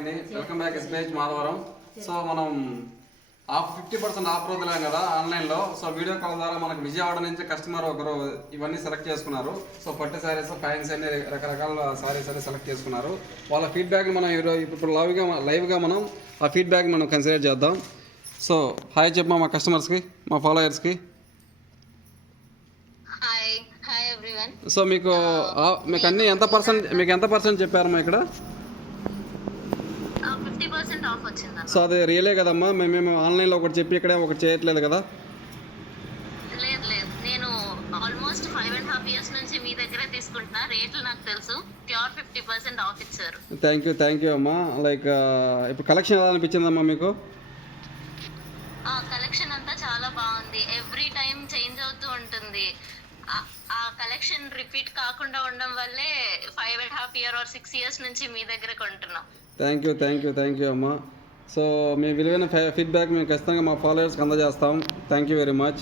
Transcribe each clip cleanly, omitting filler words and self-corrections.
అండి, welcome back SBH Madhavaram. So మనం 50% of వదిలాం కదా ఆన్లైన్లో. సో వీడియో కాల్ ద్వారా మనకు విజయవాడ నుంచి కస్టమర్ ఒకరు ఇవన్నీ సెలెక్ట్ చేసుకున్నారు. సో పట్టు శారీస్, ఫ్యాన్స్ అన్ని రకరకాల శారీస్ అన్ని సెలెక్ట్ చేసుకున్నారు. వాళ్ళ ఫీడ్బ్యాక్ మనం ఇప్పుడు లైవ్గా మనం ఆ ఫీడ్బ్యాక్ మనం కన్సిడర్ చేద్దాం. సో హాయ్ చెప్పమా మా కస్టమర్స్కి, మా ఫాలోయర్స్కి. సో మీకు అన్ని ఎంత పర్సెంట్ చెప్పారమ్మా ఇక్కడ? 50% ఆఫ్ వచ్చింది. సో అది రియలే కదమ్మా, మేము ఆన్లైన్లో ఒకటి చెప్పి ఇక్కడ ఒకటి చేయట్లేదు కదా? లేదు నేను ఆల్మోస్ట్ 5.5 years నుంచి మీ దగ్గరే తీసుకుంటున్నా. రేట్లు నాకు తెలుసు. ప్యూర్ 50% ఆఫ్ ఇచ్చారు. థ్యాంక్ యూ అమ్మా. లైక్ ఇప్పుడు కలెక్షన్ ఎలా అనిపించిందమ్మా మీకు? కలెక్షన్ అంతా చాలా బాగుంది. ఎవ్రీ టైం చేంజ్ అవుతూ ఉంటుంది. ఆ కలెక్షన్ రిపీట్ కాకుండా ఉండడం వల్లే 5.5 years or 6 years నుంచి మీ దగ్గర కొంటున్నాం. థ్యాంక్ యూ అమ్మా. సో మీ విలువైన ఫీడ్బ్యాక్ మేము ఖచ్చితంగా మా ఫాలోవర్స్కి అందజేస్తాం. Thank you very much.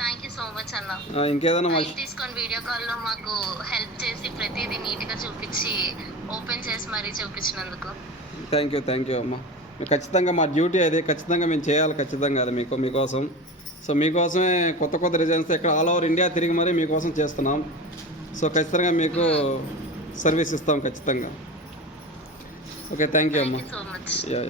Thank you so much అన్న. ఇంకేదైనా తీసుకొని వీడియో కాల్లో మాకు హెల్ప్ చేసి ప్రతిదీ నీట్గా చూపించి ఓపెన్ చేసి మరీ చూపించినందుకు థ్యాంక్ యూ అమ్మా. ఖచ్చితంగా మా డ్యూటీ అది, ఖచ్చితంగా మేము చేయాలి, ఖచ్చితంగా అది మీకోసం. సో మీకోసమే కొత్త డిజైన్స్ ఇక్కడ ఆల్ ఓవర్ ఇండియా తిరిగి మరీ మీకోసం చేస్తున్నాం. సో ఖచ్చితంగా మీకు సర్వీస్ ఇస్తాం ఖచ్చితంగా. ఓకే, థ్యాంక్ యూ అమ్మా. So much. యా